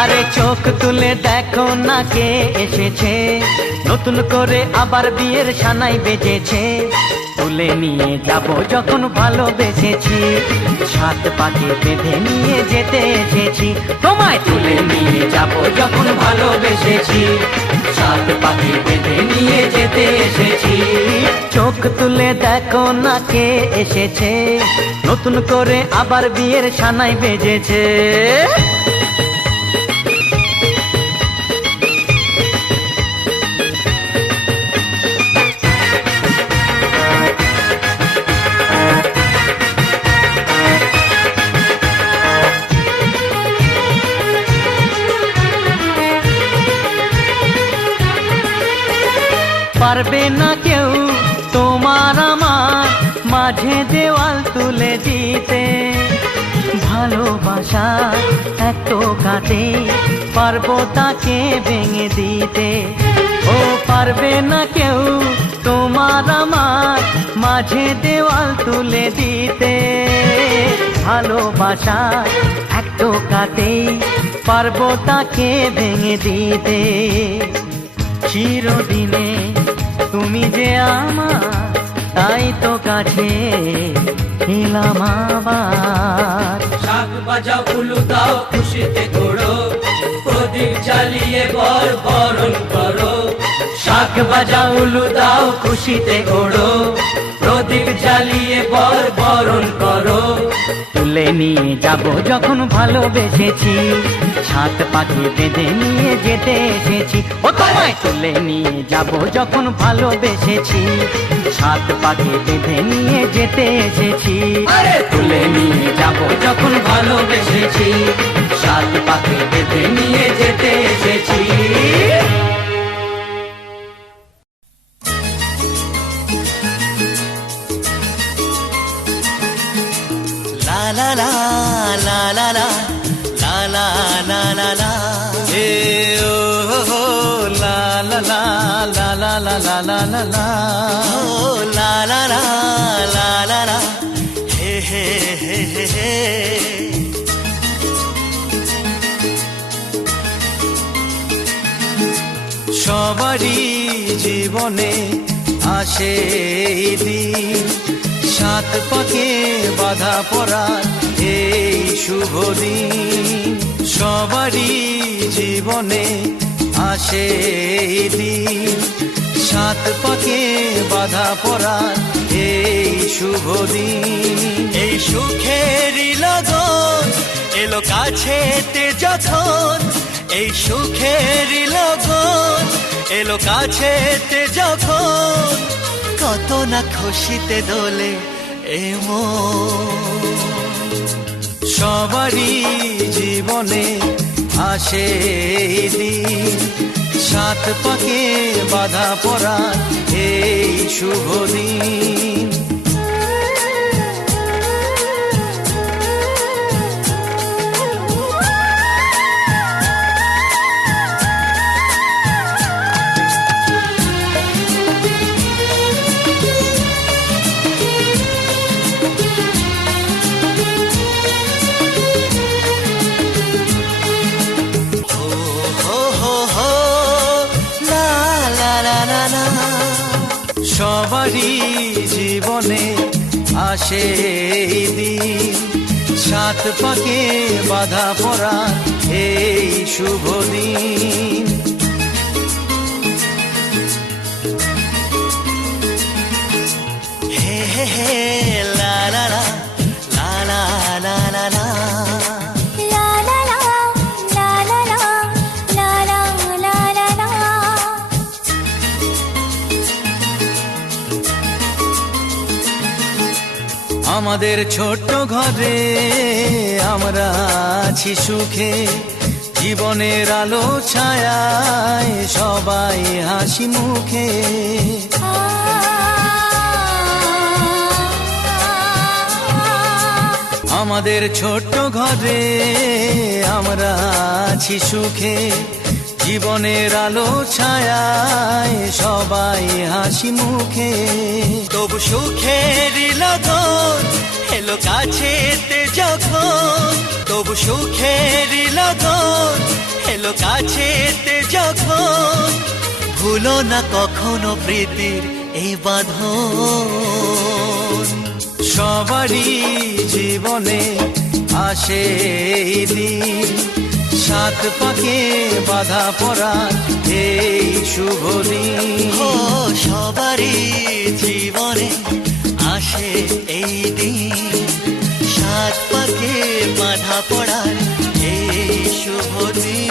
আরে চোখ তুলে দেখো না কে এসেছে, নতুন করে আবার বিয়ের সানাই বেজেছে। তুলে নিয়ে যাব যখন ভালোবেসেছি, সাত পাকে বেঁধে নিয়ে যেতে এসেছি। তোমায় তুলে নিয়ে যাব যখন ভালোবেসেছি, সাত পাকে বেঁধে নিয়ে যেতে এসেছি। চোখ তুলে দেখো না কে এসেছে, নতুন করে আবার বিয়ের সানাই বেজেছে। পারবে না কেউ তোমার আমার মাঝে দেওয়াল তুলে দিতে, ভালোবাসা এত কাটে পারবো তাকে ভেঙে দিতে। ও পারবে না কেউ তোমার আমার মাঝে দেওয়াল তুলে দিতে, ভালোবাসা এত কাটে পারবো তাকে ভেঙে দিতে। চিরদিনে তুমি যে আমার, তাই তো কাছে এলাম আবার। শাক বাজাও উলু দাও খুশিতে ঘোড়ো, প্রদীপ জ্বালিয়ে বরণ করো। শাক বাজাও উলু দাও খুশিতে ঘোড়ো, প্রদীপ জ্বালিয়ে বরণ করো। তুলে নিয়ে যাব যখন ভালোবেসেছি, সাত পাকে বেঁধে নিয়ে যেতে এসেছি। ও তোমায় তুলে নিয়ে যাব যখন ভালোবেসেছি, সাত পাকে বেঁধে নিয়ে যেতে এসেছি। আরে তুলে নিয়ে যাব যখন ভালোবেসেছি, সাত পাকে বেঁধে নিয়ে যেতে এসেছি। La la la la la la la la la la la, Hey oh oh la la la la la la la la la la, oh la la la la la la, hey hey hey hey hey. সবারই জীবনে আসে এই দিন, সাত পাকে বাধা পড়ার এই শুভ দিন। সবারই জীবনে আসে এই দিন, সাত পাকে বাধা পড়ার এই শুভ দিন। এই সুখেরই লগন এলো কাছেতে যখন, এই সুখেরই লগন এলো কাছেতে যখন, কত না খুশিতে দোলে এ মন। সবারই জীবনে আসে এই দিন, সাত পাকে বাধা পড়ার এই শুভ দিন। সবারই জীবনে আসে এই দিন, সাত পাকে বাধা পড়ার এই শুভ দিন। হে হে হে লা লা লা লা লা লা লা লা, আমাদের ছোট্ট ঘরে আমরা আছি সুখে, জীবনের আলো ছায়ায় সবাই হাসি মুখে। আমাদের ছোট্ট ঘরে আমরা আছি সুখে, জীবনের আলো ছায়ায় সবাই হাসি মুখে। তবু সুখেরই লগন এলো কাছেতে যখন, তবু সুখেরই লগন কাছেতে যখন, ভুলো না কখনো প্রীতির এই বাঁধন। সবারই জীবনে আসে এই দিন, সাত পাকে বাধা পড়ার এই শুভ দিন। ও সবারই জীবনে আসে এই দিন, সাত পাকে বাধা পড়ার এই শুভ দিন।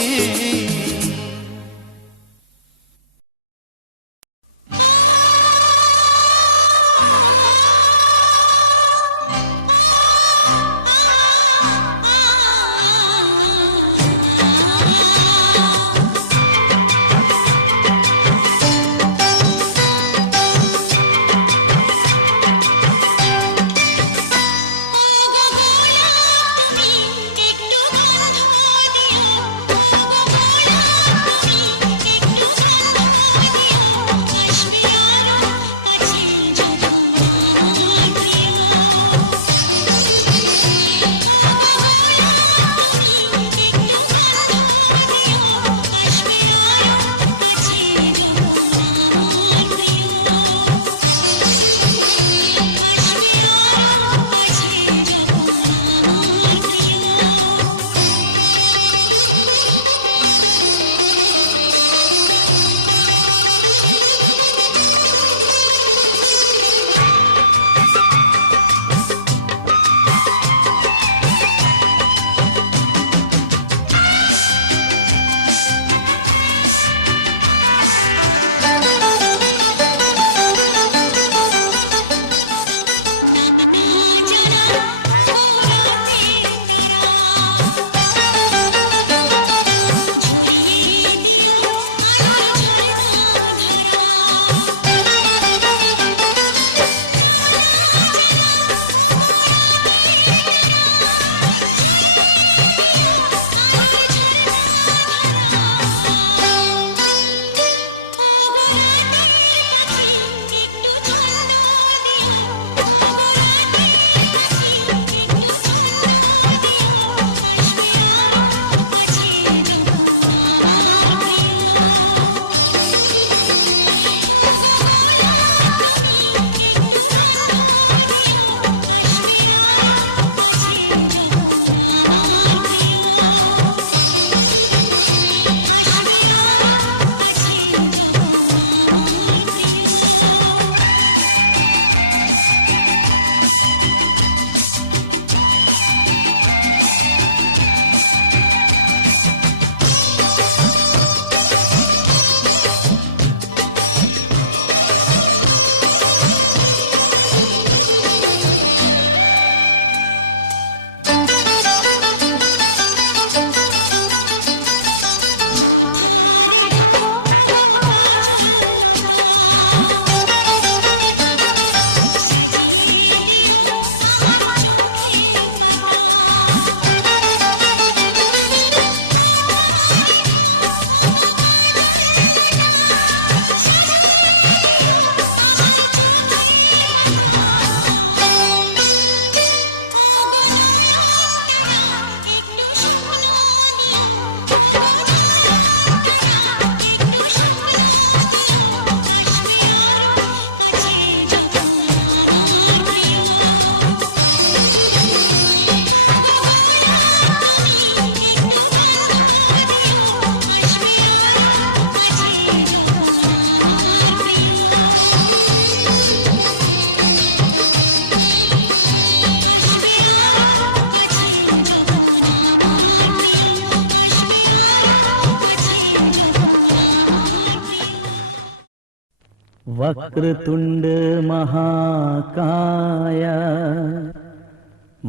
वक्रतुंड महाकाय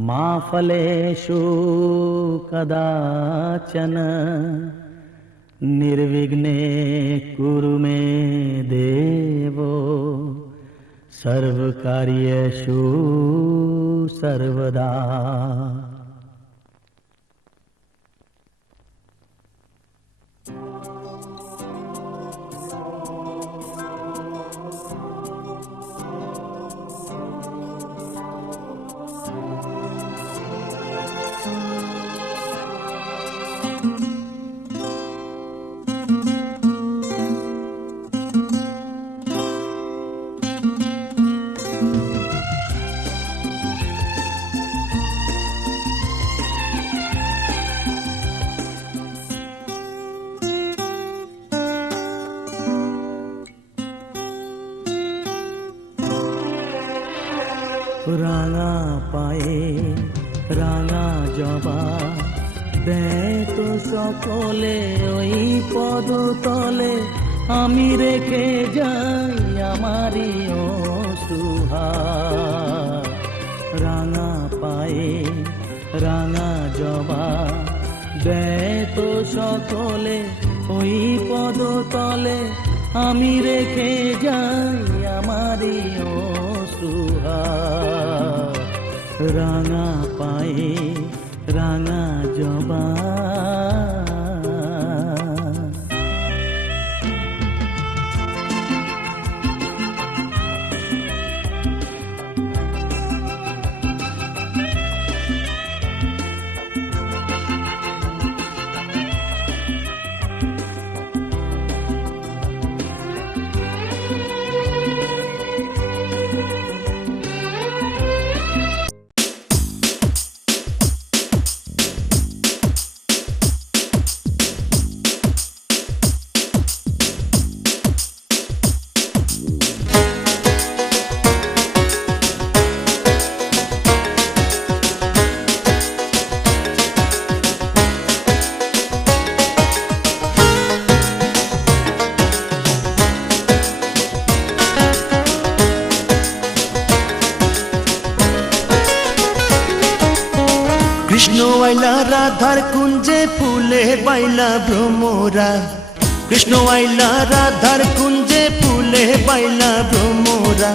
मा फलेषु कदाचन निर्विघ्ने कुरु मे देवो सर्वकार्येषु सर्वदा। রাঙা পায়ে রাঙা জবা দেয় তো সকলে ওই পদতলে, আমি রেখে যাই আমারই অশ্রুহার। রাঙা পায়ে রাঙা জবা দেয় তো সকলে ওই পদতলে, আমি রেখে যাই আমারই অশ্রুহার। রাঙা পায়ে রাঙা জবা। কৃষ্ণ আইলা রাধার কুঞ্জে ফুলে বাইলা ভ্রমরা, কৃষ্ণ আইলা রাধার কুঞ্জে ফুলে বাইলা ভ্রমরা,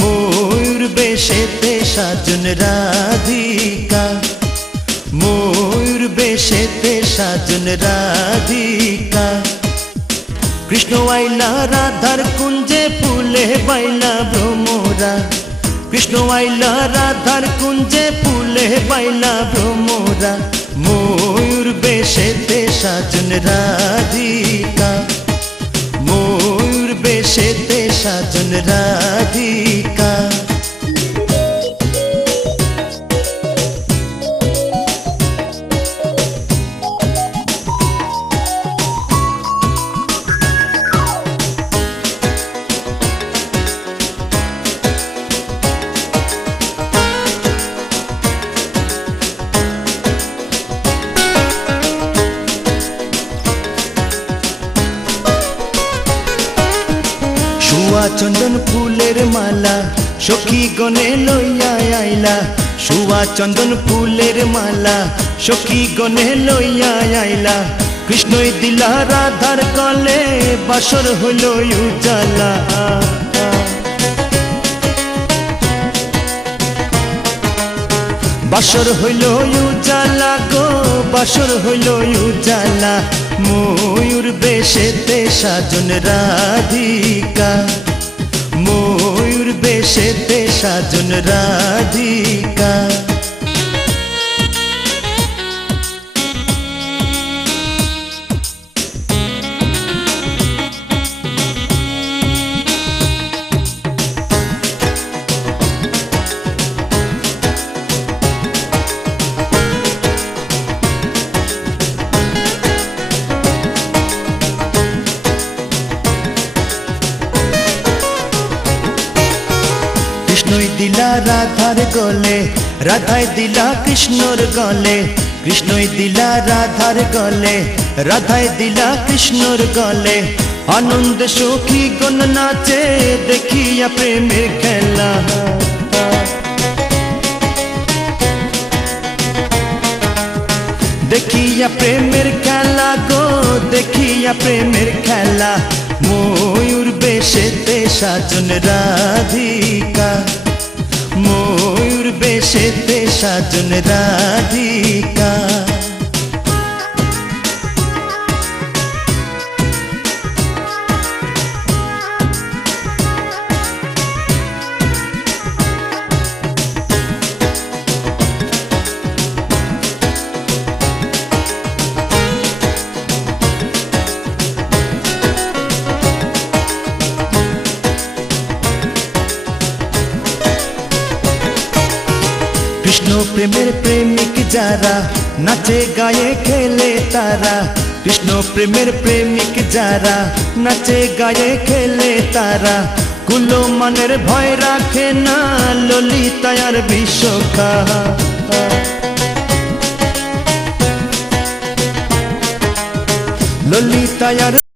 ময়ূর বেশেতে সাজন রাধিকা, ময়ূর বেশেতে সাজন রাধিকা। কৃষ্ণ আইলা রাধার কুঞ্জে ফুলে বাইলা ভ্রমরা, কৃষ্ণ আইলা রাধার কুঞ্জে ফুলে বাইলা ভ্রমরা, ময়ূর বেশেতে সাজন রাধিকা, ময়ূর বেশেতে সাজন রাধিকা। চন্দন ফুলের মালা সখী গনে লইয়া আইলা, সুয়া চন্দন ফুলের মালা সখী গনে লইয়া আইলা। কৃষ্ণই দিলা রাধার গলে বাসর হইল উজালা, বাসর হইল উজালা গো, বাসর হইল উজালা, ময়ূর বেশেতে সাজন রাধিকা, ময়ূর বেশেতে সাজন রাধিকা। কৃষ্ণই দিলা রাধার গলে, রাধাই দিলা কৃষ্ণর গলে, কৃষ্ণই দিলা রাধার গলে, রাধাই দিলা কৃষ্ণর গলে। আনন্দ সখী গণ নাচে দেখিয়া প্রেমের খেলা, দেখিয়া প্রেমের খেলা গো, দেখিয়া প্রেমের খেলা, ময়ূর বেশেতে সাজন রাধিকা, ময়ূর বেশেতে সাজন রাধিকা। কৃষ্ণ প্রেমের প্রেমিক যারা নাচে গায়ে খেলে তারা, কৃষ্ণ প্রেমের প্রেমিক যারা নাচে গায়ে খেলে তারা, কুলো মানের ভয় রাখে না ললিত ললিতায়ার বিশ্বখা ললিতায়ার